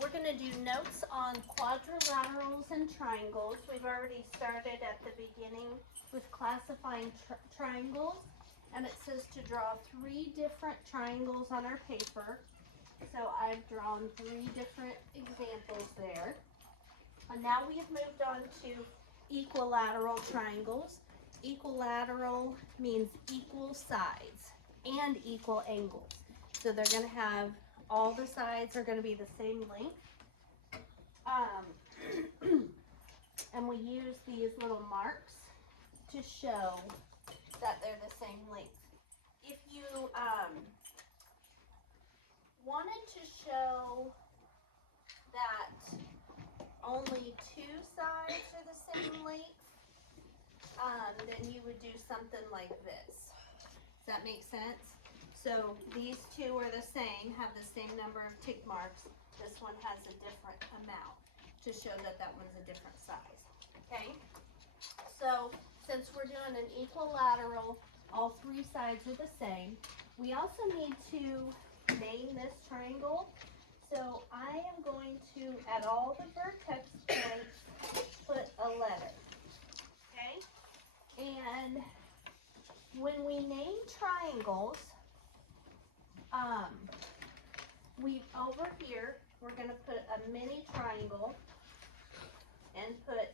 we're going to do notes on quadrilaterals and triangles. We've already started at the beginning with classifying triangles, and it says to draw 3 different triangles on our paper. So I've drawn 3 different examples there. And now we have moved on to equilateral triangles. Equilateral means equal sides and equal angles. So they're going to have, all the sides are going to be the same length. And we use these little marks to show that they're the same length. If you wanted to show that only 2 sides are the same length, then you would do something like this. Does that make sense? So these 2 are the same, have the same number of tick marks. This one has a different amount to show that that one's a different size. Okay? So since we're doing an equilateral, all 3 sides are the same. We also need to name this triangle. So I am going to, at all the vertex points, put a letter. Okay? And when we name triangles, over here, we're going to put a mini triangle and put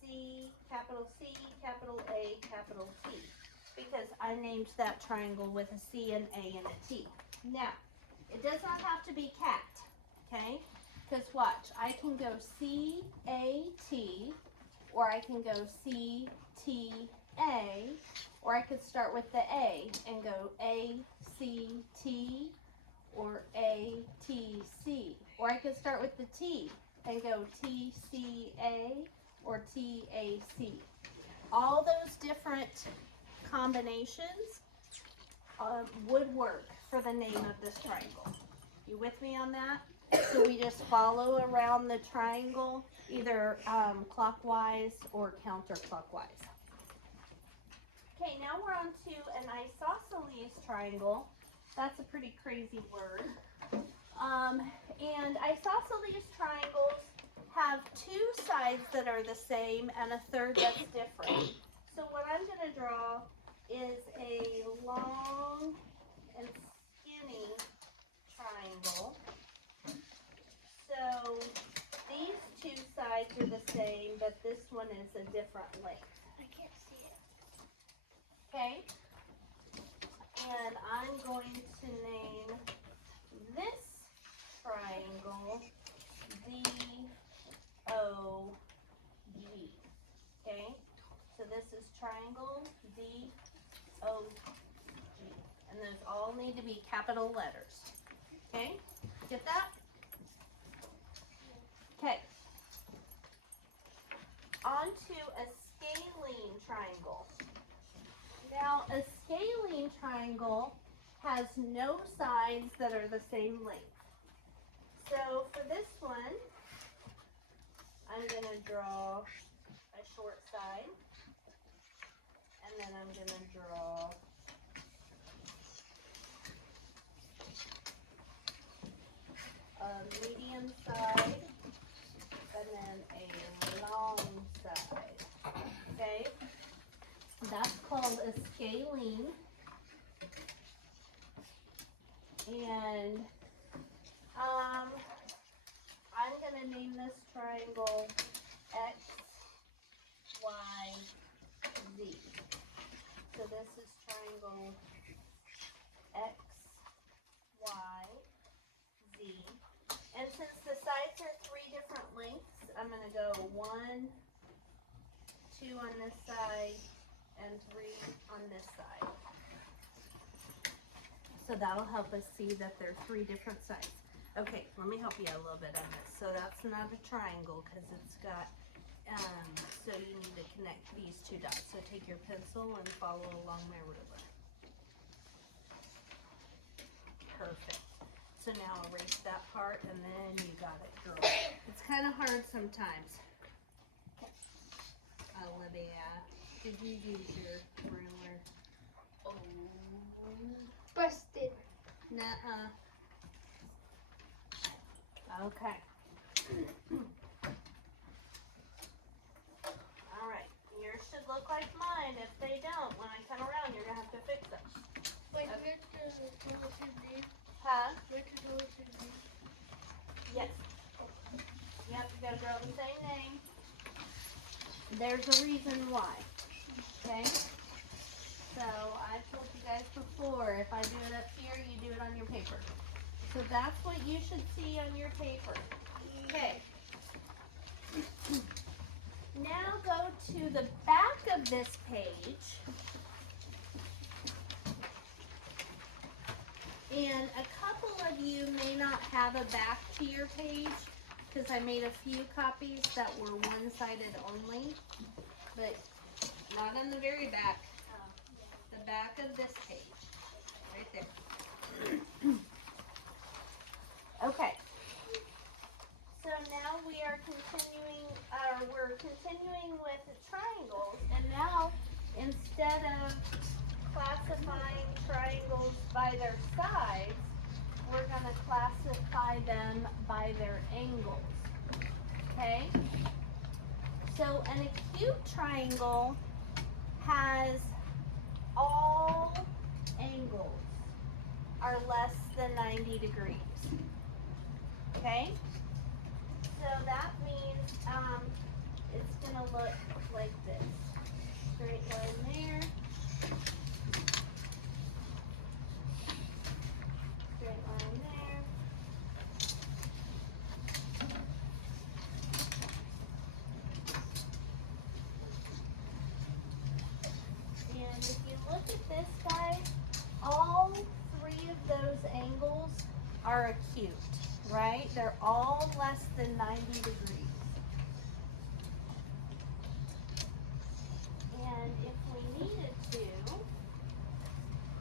C, capital A, capital T, because I named that triangle with a C, an A, and a T. Now, it does not have to be cat, okay? Because watch, I can go C-A-T, or I can go C-T-A, or I could start with the A and go A-C-T, or A-T-C, or I could start with the T and go T-C-A, or T-A-C. All those different combinations would work for the name of this triangle. You with me on that? So we just follow around the triangle, either clockwise or counterclockwise. Okay, now we're on to an isosceles triangle. That's a pretty crazy word. And isosceles triangles have 2 sides that are the same and a third that's different. So what I'm going to draw is a long and skinny triangle. So these 2 sides are the same, but this one is a different length. I can't see it. Okay? And I'm going to name this triangle D-O-G. Okay? So this is triangle D-O-G. And those all need to be capital letters. Okay? Get that? Okay. On to a scalene triangle. Now, a scalene triangle has no sides that are the same length. So for this one, I'm going to draw a short side, and then I'm going to draw a medium side, and then a long side. Okay? That's called a scalene. And I'm going to name this triangle X, Y, Z. So this is triangle X, Y, Z. And since the sides are 3 different lengths, I'm going to go 1, 2 on this side, and 3 on this side. So that'll help us see that there are 3 different sides. Okay, let me help you a little bit on this. So that's not a triangle because it's got, so you need to connect these 2 dots. So take your pencil and follow along my ruler. Perfect. So now erase that part and then you got it, girl. It's kind of hard sometimes. Olivia, did you use your ruler? Oh. Busted. Nuh-uh. Okay. Alright, yours should look like mine. If they don't, when I come around, you're gonna have to fix them. Wait, do we have to tell us his name? Huh? Do we have to tell us his name? Yes. Yep, you gotta draw the same name. There's a reason why. Okay? So I told you guys before, if I do it up here, you do it on your paper. So that's what you should see on your paper. Okay. Now go to the back of this page. And a couple of you may not have a back to your page because I made a few copies that were one-sided only, but not on the very back. The back of this page, right there. Okay. So now we are we're continuing with the triangles, and now instead of classifying triangles by their sides, we're going to classify them by their angles. Okay? So an acute triangle has all angles are less than 90 degrees. Okay? So that means it's going to look like this. Straight line there. Straight line there. And if you look at this, guys, all three of those angles are acute, right? They're all less than 90 degrees. And if we needed to,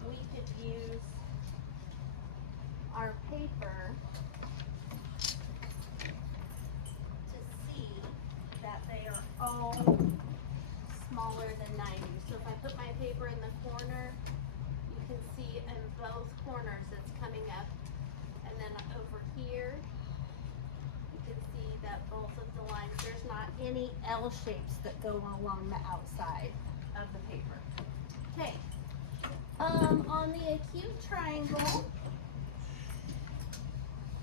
we could use our paper to see that they are all smaller than 90. So if I put my paper in the corner, you can see in both corners it's coming up. And then over here, you can see that both of the lines, there's not any L shapes that go along the outside of the paper. Okay. On the acute triangle,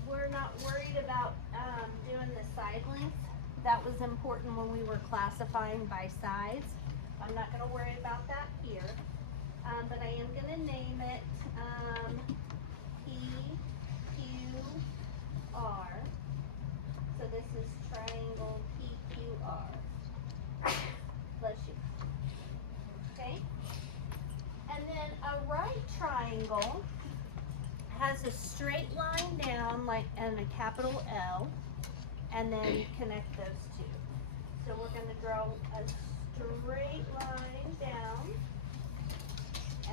we're not worried about doing the side length. That was important when we were classifying by sides. I'm not going to worry about that here, but I am going to name it PQR. So this is triangle PQR. Bless you. Okay? And then a right triangle has a straight line down like and a capital L, and then connect those two. So we're going to draw a straight line down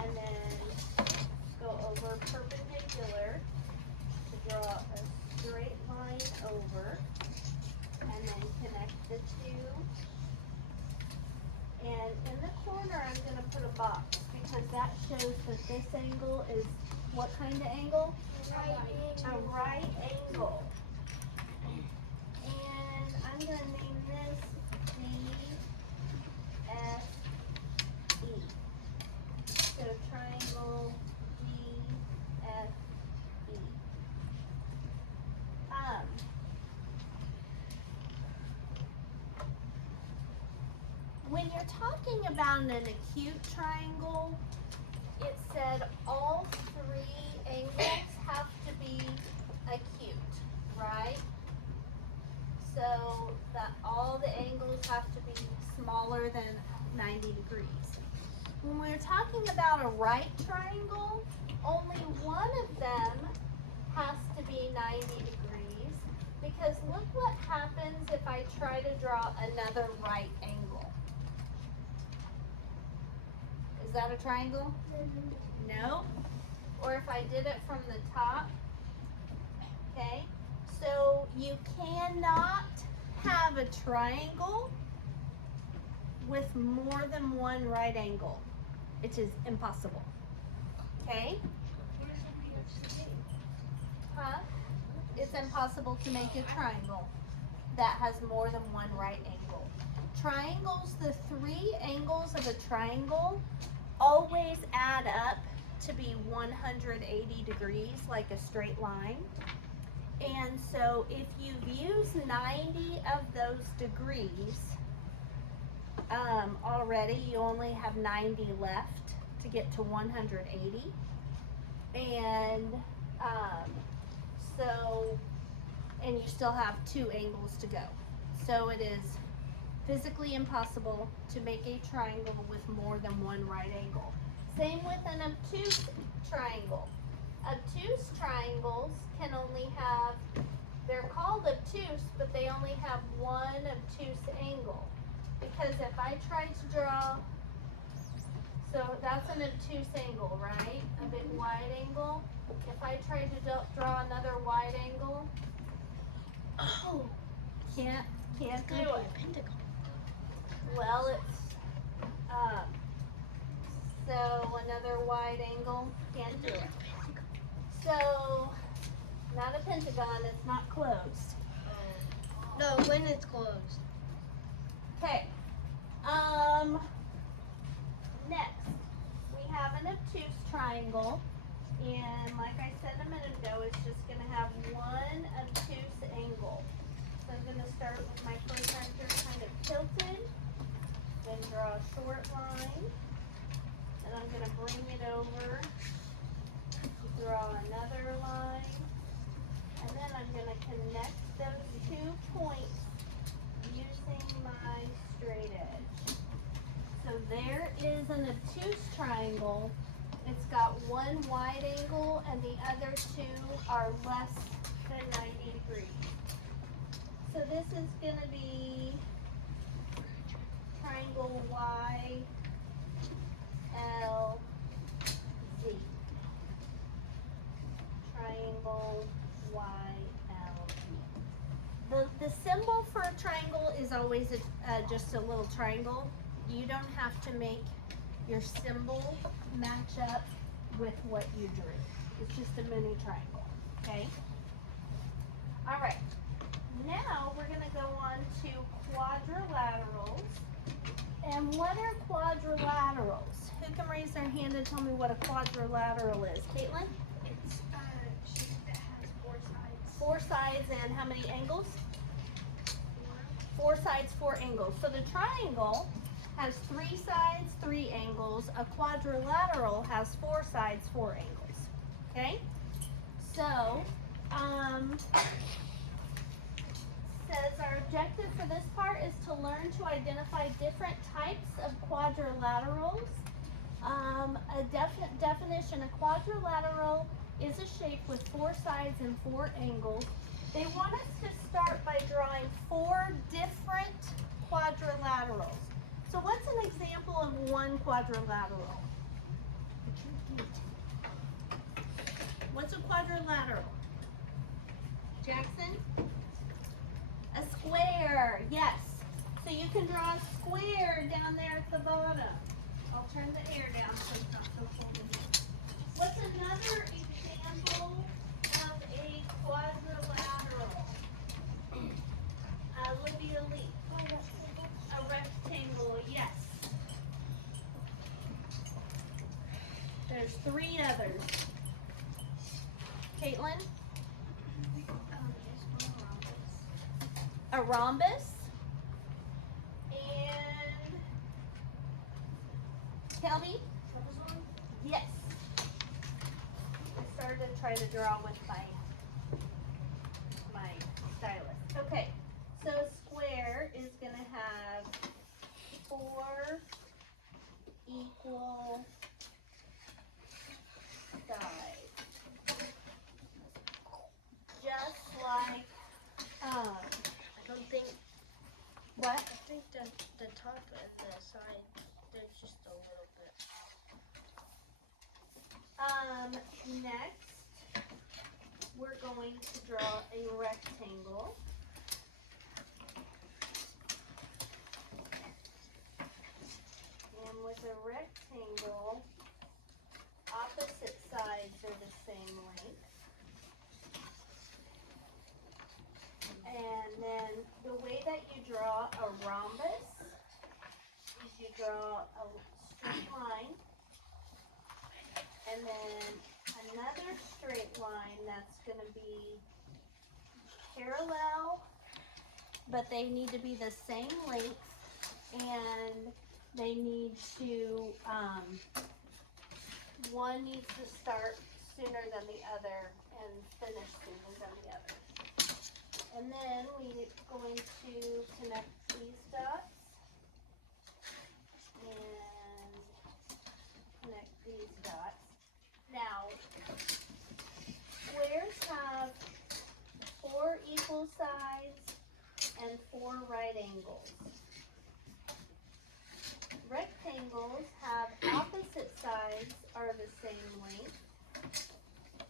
and then go over perpendicular to draw a straight line over and then connect the two. And in the corner I'm going to put a box because that shows that this angle is what kind of angle? A right angle. And I'm going to name this DFE. So triangle DFE. When you're talking about an acute triangle, it said all three angles have to be acute, right? So that all the angles have to be smaller than 90 degrees. When we're talking about a right triangle, only one of them has to be 90 degrees because look what happens if I try to draw another right angle. Is that a triangle? No. Or if I did it from the top, okay? So you cannot have a triangle with more than one right angle. It is impossible. Okay? Huh? It's impossible to make a triangle. that has more than one right angle. Triangles, the three angles of a triangle always add up to be 180 degrees, like a straight line. And so if you've used 90 of those degrees already, you only have 90 left to get to 180. And and you still have two angles to go. So it is physically impossible to make a triangle with more than one right angle. Same with an obtuse triangle. Obtuse triangles can only have, they're called obtuse, but they only have one obtuse angle. Because if I try to draw, so that's an obtuse angle, right? A big wide angle. If I try to draw another wide angle, can't do it. Well, it's so another wide angle, can't do it. So not a pentagon, it's not closed. No, when it's closed. Okay. Next, we have an obtuse triangle, and like I said a minute ago, it's just going to have one obtuse angle. So I'm going to start with my protractor kind of tilted, then draw a short line, and I'm going to bring it over, draw another line, and then I'm going to connect those 2 points using my straight edge. So there is an obtuse triangle. It's got one wide angle and the other 2 are less than 90 degrees. So this is going to be triangle YLZ. Triangle YLZ. The symbol for a triangle is always just a little triangle. You don't have to make your symbol match up with what you drew. It's just a mini triangle, okay? All right, now we're gonna go on to quadrilaterals. And what are quadrilaterals? Who can raise their hand and tell me what a quadrilateral is? Caitlin? It's a shape that has 4 sides. 4 sides and how many angles? 4 sides, 4 angles. So the triangle has 3 sides, 3 angles. A quadrilateral has 4 sides, 4 angles. Okay? So, says our objective for this part is to learn to identify different types of quadrilaterals. A definition, a quadrilateral is a shape with 4 sides and 4 angles. They want us to start by drawing 4 different quadrilaterals. So what's an example of one quadrilateral? What's a quadrilateral? Jackson? A square, yes. So you can draw a square down there at the bottom. I'll turn the air down so it's not so cold in here. What's another example of a quadrilateral? Olivia Lee. A rectangle, yes. There's 3 others. Caitlin? A rhombus. And Kelby? Yes. I started to try to draw with my stylus. Okay, so square is going to have 4 equal sides. Just like, I don't think, what? I think the top and the side, they're just a little bit. Next, we're going to draw a rectangle. And with a rectangle, opposite sides are the same length. And then the you draw a straight line, and then another straight line that's going to be parallel, but they need to be the same length, and they need to, one needs to start sooner than the other and finish sooner than the other. And then we're going to connect these dots and connect these dots. Now, squares have 4 equal sides and 4 right angles. Rectangles have opposite sides are the same length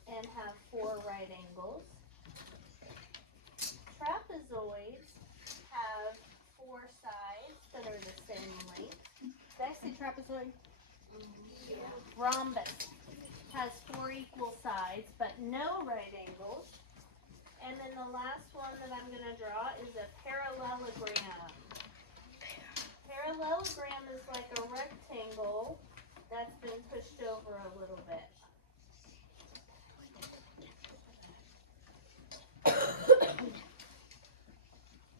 and have 4 right angles. Trapezoids have 4 sides that are the same length. Did I say trapezoid? Yeah. Rhombus has 4 equal sides but no right angles. And then the last one that I'm going to draw is a parallelogram. Parallelogram is like a rectangle that's been pushed over a little bit.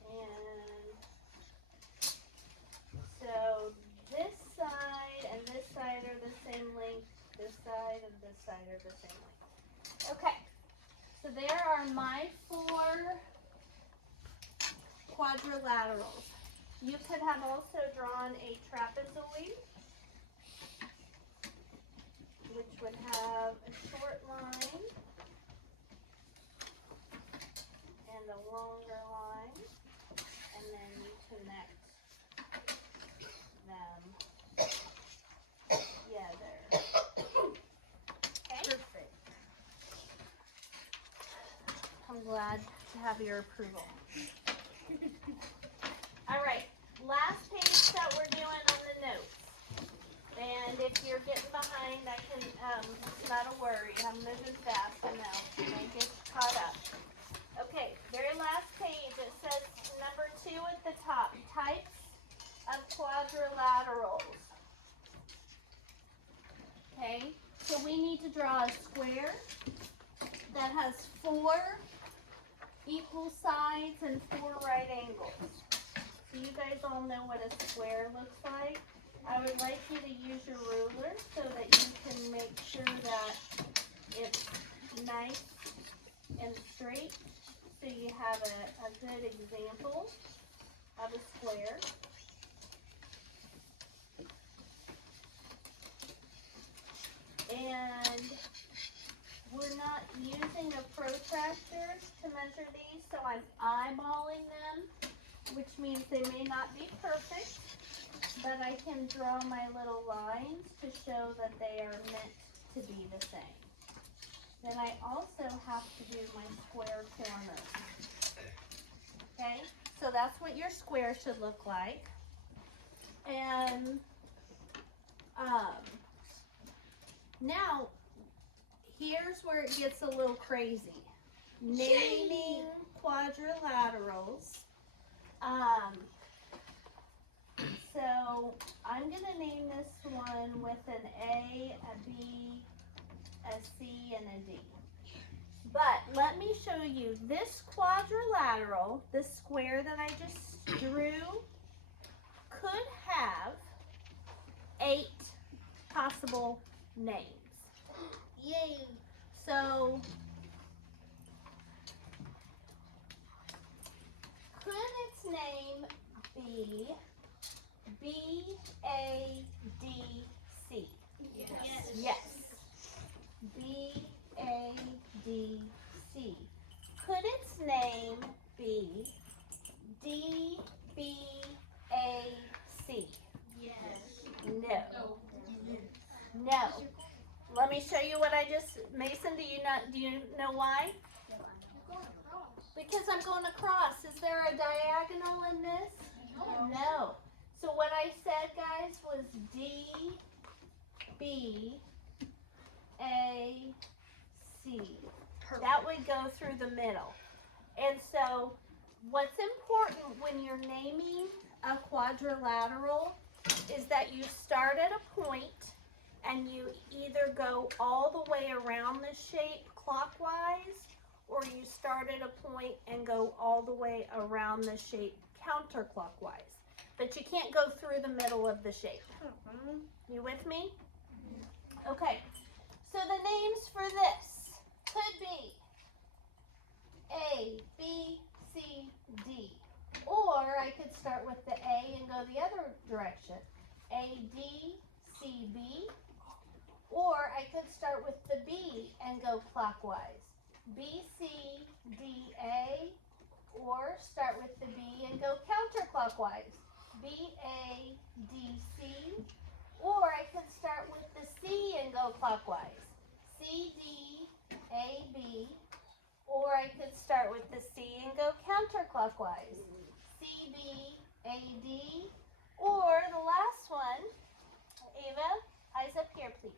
And so this side and this side are the same length, this side and this side are the same length. Okay, so there are my 4 quadrilaterals. You could have also drawn a trapezoid, which would have a short line and a longer line, and then you connect them together. Okay? Perfect. I'm glad to have your approval. All right, last page that we're doing on the notes. And if you're getting behind, I can, it's not a worry. I'm moving fast, I know. I get caught up. Okay, very last page, it says number 2 at the top, types of quadrilaterals. Okay, so we need to draw a square that has 4 equal sides and 4 right angles. So you guys all know what a square looks like. I would like you to use your ruler so that you can make sure that it's nice and straight. So you have a good example of a square. And we're not using a protractor to measure these, so I'm eyeballing them, which means they may not be perfect, but I can draw my little lines to show that they are meant to be the same. Then I also have to do my square corners. Okay, so that's what your square should look like. And now, here's where it gets a little crazy. Naming quadrilaterals. So I'm gonna name this one with an A, a B, a C, and a D. But let me show you this quadrilateral, this square that I just drew, could have 8 possible names. Yay. So, could its name be B-A-D-C? Yes. Yes. B-A-D-C. Could its name be D-B-A-C? Yes. No. No. Let me show you what I just, Mason, do you know why? Because I'm going across. Is there a diagonal in this? No. So what I said, guys, was D-B-A-C. That would go through the middle. And so what's important when you're naming a quadrilateral is that you start at a point and you either go all the way around the shape clockwise, or you start at a point and go all the way around the shape counterclockwise. But you can't go through the middle of the shape. You with me? Okay, so the names for this could be A, B, C, D. Or I could start with the A and go the other direction. A, D, C, B. Or I could start with the B and go clockwise. B, C, D, A. Or start with the B and go counterclockwise. B, A, D, C. Or I could start with the C and go clockwise. C, D, A, B. Or I could start with the C and go counterclockwise. C, B, A, D. Or the last one, Ava, eyes up here, please.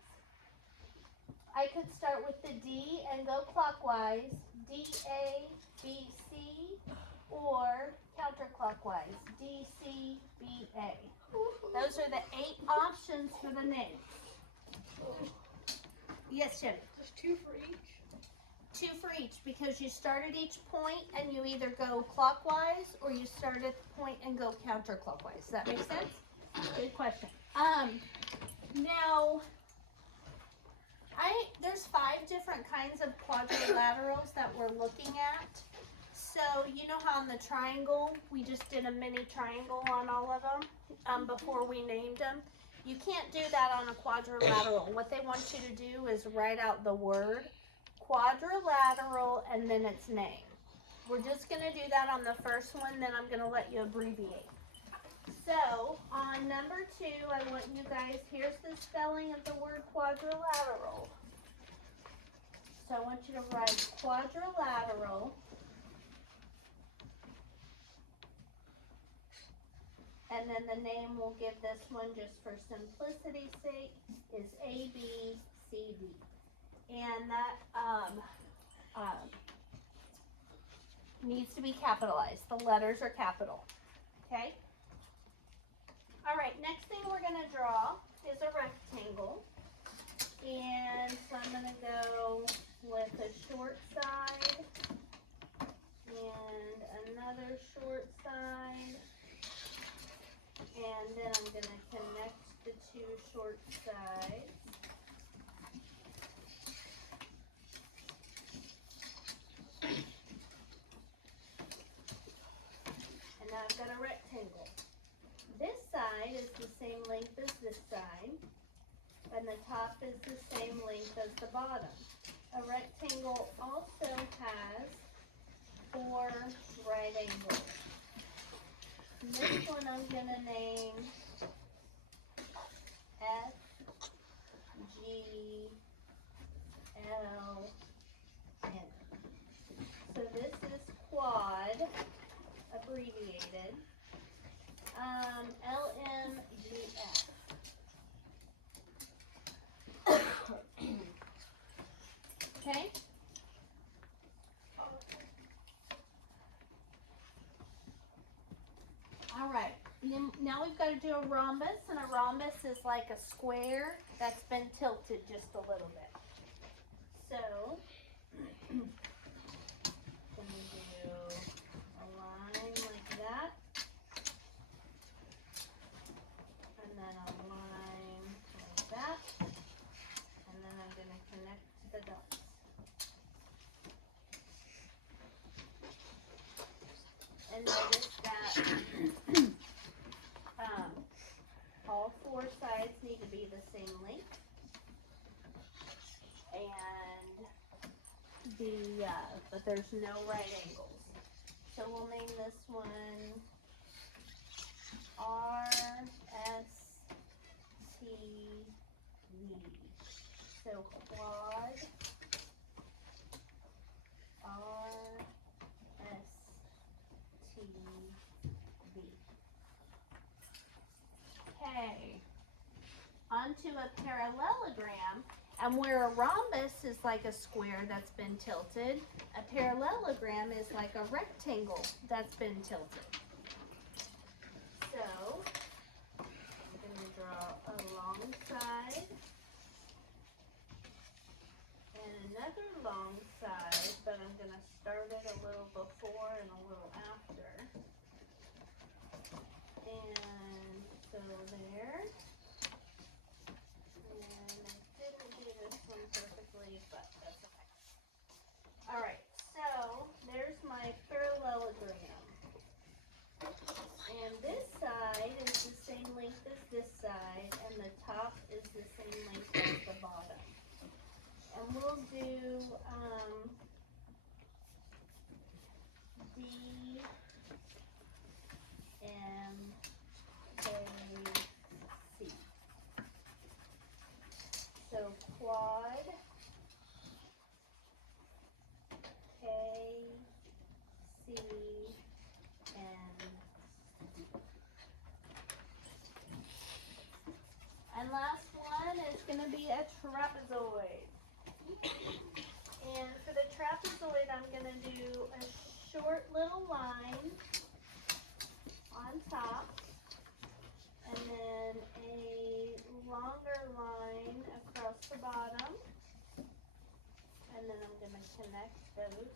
I could start with the D and go clockwise. D, A, B, C. Or counterclockwise. D, C, B, A. Those are the 8 options for the names. Yes, Jenny? There's 2 for each. 2 for each, because you start at each point and you either go clockwise or you start at the point and go counterclockwise. Does that make sense? Good question. Now, there's 5 different kinds of quadrilaterals that we're looking at. So you know how in the triangle, we just did a mini triangle on all of them before we named them? You can't do that on a quadrilateral. What they want you to do is write out the word quadrilateral and then its name. We're just going to do that on the first one, then I'm going to let you abbreviate. So on number 2, I want you guys, here's the spelling of the word quadrilateral. So I want you to write quadrilateral. And then the name we'll give this one, just for simplicity's sake, is A, B, C, D. And that needs to be capitalized. The letters are capital. Okay? All right, next thing we're going to draw is a rectangle. And so I'm going to go with a short side and another short side. And then I'm going to connect the 2 short sides. And now I've got a rectangle. This side is the same length as this side, and the top is the same length as the bottom. A rectangle also has 4 right angles. This one I'm going to name F, G, L, N. So this is quad, abbreviated, LMGF. Okay? All right, now we've got to do a rhombus, and a rhombus is like a square that's been tilted just a little bit. So, I'm going to do a line like that, and then a line like that, and then I'm going to connect the dots. And notice that all 4 sides need to be the same length, and but there's no right angles. So we'll name this one R, S, T, V. So quad, R, S, T, V. Okay, onto a parallelogram, and where a rhombus is like a square that's been tilted, a parallelogram is like a rectangle that's been tilted. So, I'm draw a long side and another long side, but I'm going to start it a little before and a little after. And so there. And I didn't do this one perfectly, but that's okay. Alright, so there's my parallelogram. And this side is the same length as this side, and the top is the same length as the bottom. And we'll do D, M, K, C. So quad, K, C, and last one is going to be a trapezoid. And for the trapezoid, I'm going to do a short little line on top, and then a longer line across the bottom, and then I'm going to connect those.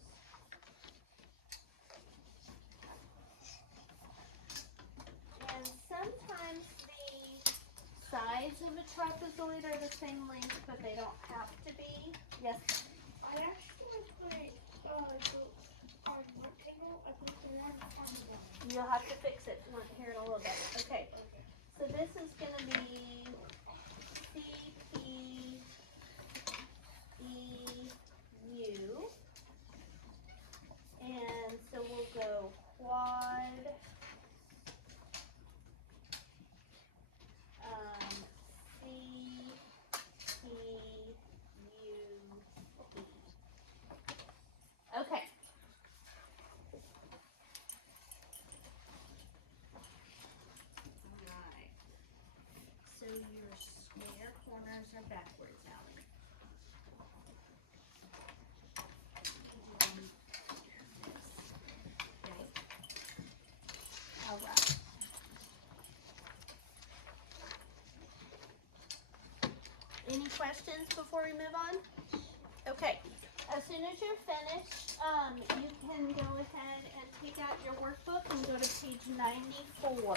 And sometimes the sides of a trapezoid are the same length, but they don't have to be. Yes? I actually put on rectangle, I put the one on one. You'll have to fix it here in a little bit. Okay. So this is going to be CP EU. And so we'll go quad CPUE. Okay. Alright. So your square corners are backwards, Allie. Okay. Alright. Any questions before we move on? Okay. As soon as you're finished, you can go ahead and take out your workbook and go to page 94.